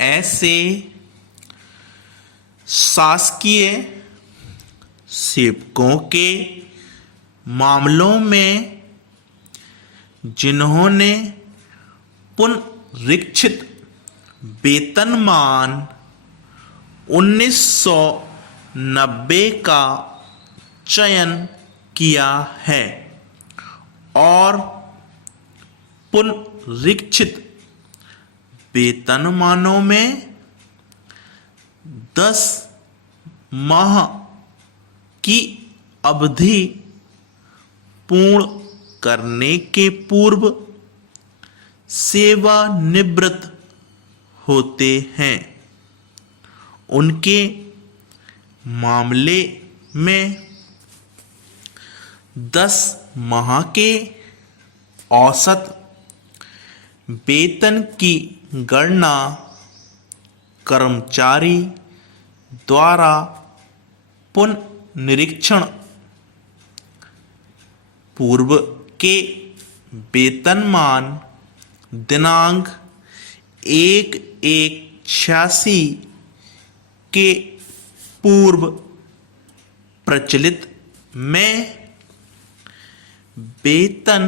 ऐसे शासकीय सेवकों के मामलों में जिन्होंने पुनरीक्षित वेतनमान 1990 का चयन किया है और पुनरीक्षित वेतनमानों में 10 माह की अवधि पूर्ण करने के पूर्व सेवानिवृत्त होते हैं। उनके मामले में 10 माह के औसत वेतन की गणना कर्मचारी द्वारा पुनरीक्षण पूर्व के वेतनमान दिनांक 1/1/86 के पूर्व प्रचलित में वेतन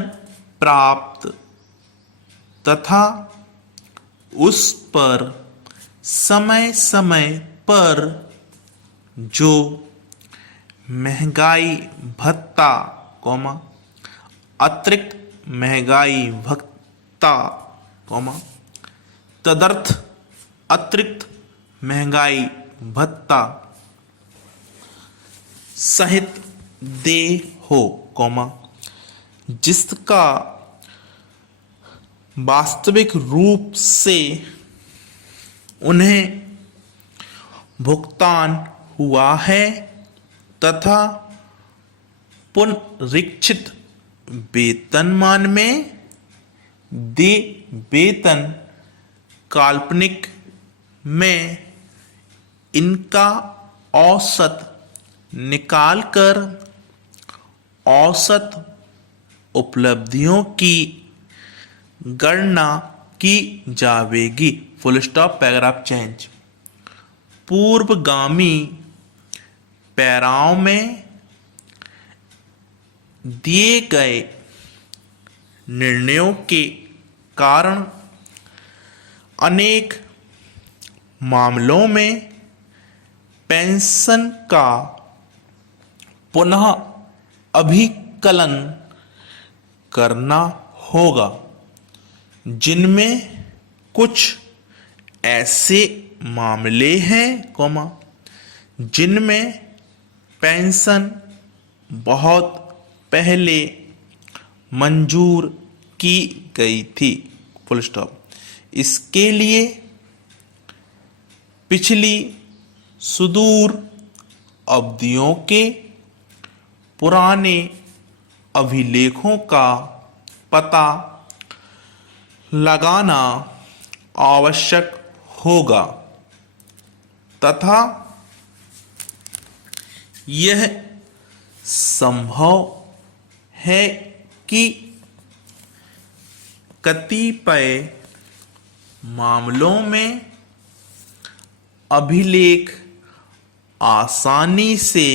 प्राप्त तथा उस पर समय समय पर जो महंगाई भत्ता अतिरिक्त महंगाई भत्ता तदर्थ अतिरिक्त महंगाई भत्ता सहित दे हो जिसका वास्तविक रूप से उन्हें भुगतान हुआ है तथा पुनरीक्षित वेतनमान में दे वेतन काल्पनिक में इनका औसत निकालकर औसत उपलब्धियों की गणना की जाएगी। Full stop, paragraph change. पूर्वगामी पैराओं में दिए गए निर्णयों के कारण अनेक मामलों में पेंशन का पुनः अभिकलन करना होगा, जिनमें कुछ ऐसे मामले हैं जिनमें पेंशन बहुत पहले मंजूर की गई थी। Full stop. इसके लिए पिछली सुदूर अवधियों के पुराने अभिलेखों का पता लगाना आवश्यक होगा तथा यह संभव है कि कतिपय मामलों में अभिलेख आसानी से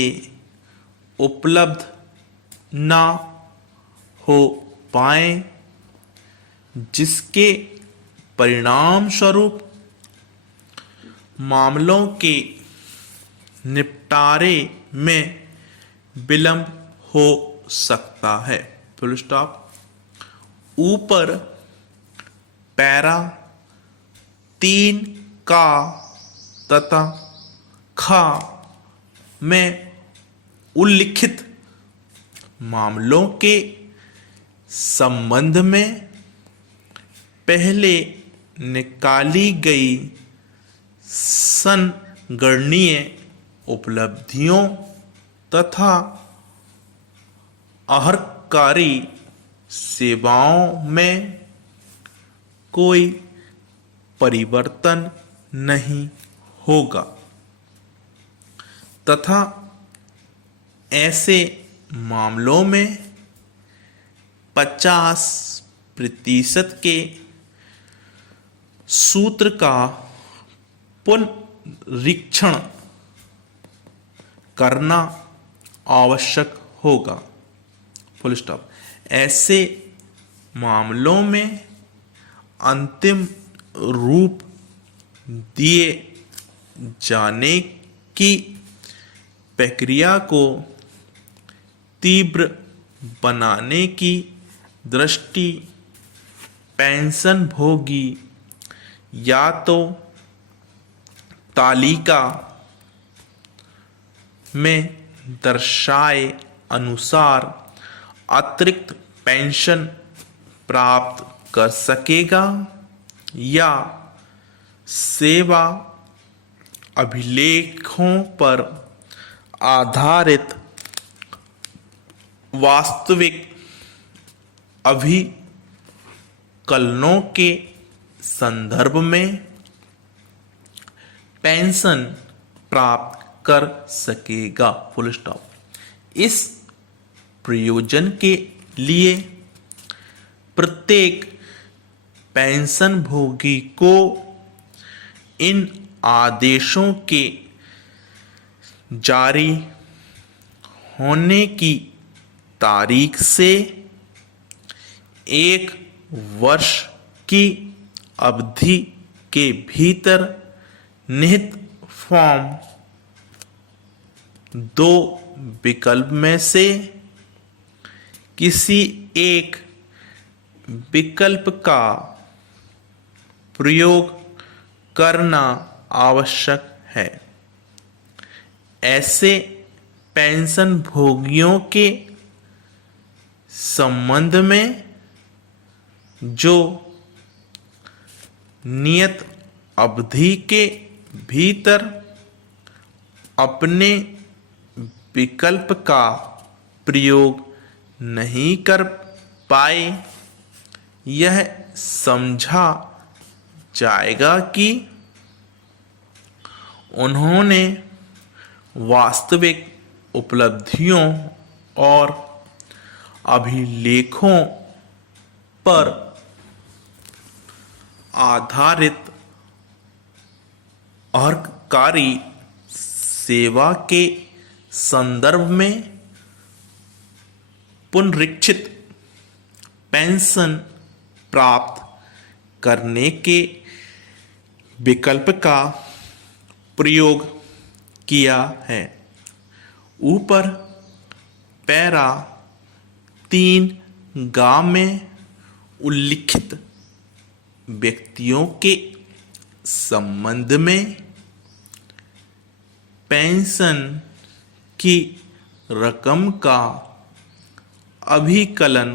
उपलब्ध न हो पाए, जिसके परिणाम स्वरूप मामलों के निपटारे में विलंब हो सकता है। Full stop. ऊपर पैरा 3 का तथा खा में उल्लिखित मामलों के संबंध में पहले निकाली गई संगणनीय उपलब्धियों तथा आहरकारी सेवाओं में कोई परिवर्तन नहीं होगा तथा ऐसे मामलों में 50% के सूत्र का पुनरीक्षण करना आवश्यक होगा। Full stop. ऐसे मामलों में अंतिम रूप दिए जाने की प्रक्रिया को तीव्र बनाने की दृष्टि पेंशनभोगी या तो तालिका में दर्शाए अनुसार अतिरिक्त पेंशन प्राप्त कर सकेगा या सेवा अभिलेखों पर आधारित वास्तविक अभिकलनों के संदर्भ में पेंशन प्राप्त कर सकेगा। Full stop. इस प्रयोजन के लिए प्रत्येक पेंशनभोगी को इन आदेशों के जारी होने की तारीख से 1 वर्ष की अवधि के भीतर निहित फॉर्म 2 विकल्प में से किसी एक विकल्प का प्रयोग करना आवश्यक है। ऐसे पेंशनभोगियों के संबंध में जो नियत अवधि के भीतर अपने विकल्प का प्रयोग नहीं कर पाए, यह समझा जाएगा कि उन्होंने वास्तविक उपलब्धियों और अभिलेखों पर आधारित अर्हकारी सेवा के संदर्भ में पुनरीक्षित पेंशन प्राप्त करने के विकल्प का प्रयोग किया है। ऊपर पैरा 3 में उल्लिखित व्यक्तियों के संबंध में पेंशन की रकम का अभिकलन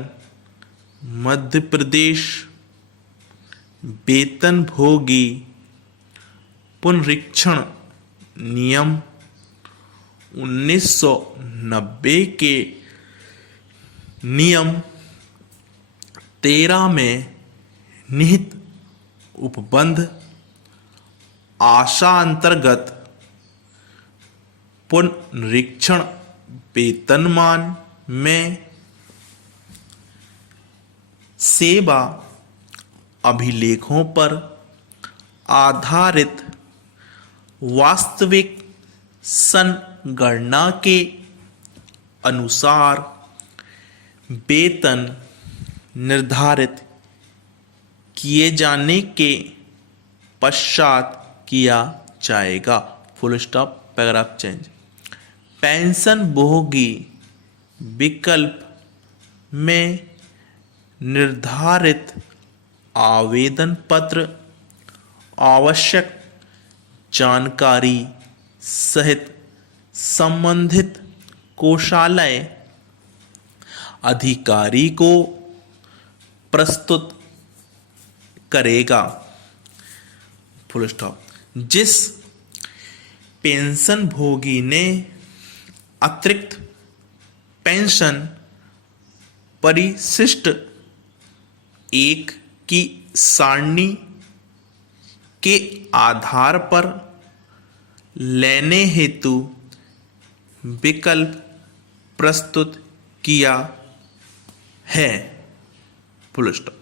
मध्य प्रदेश वेतनभोगी पुनरीक्षण नियम 1990 के नियम 13 में निहित उपबंध आशा अंतर्गत पुनरीक्षण वेतनमान में सेवा अभिलेखों पर आधारित वास्तविक संगणना के अनुसार वेतन निर्धारित किए जाने के पश्चात किया जाएगा। Full stop. Paragraph change. पेंशनभोगी विकल्प में निर्धारित आवेदन पत्र आवश्यक जानकारी सहित संबंधित कोषालय अधिकारी को प्रस्तुत करेगा। Full stop. जिस पेंशनभोगी ने अतिरिक्त पेंशन परिशिष्ट 1 की सारणी के आधार पर लेने हेतु विकल्प प्रस्तुत किया है। Full stop.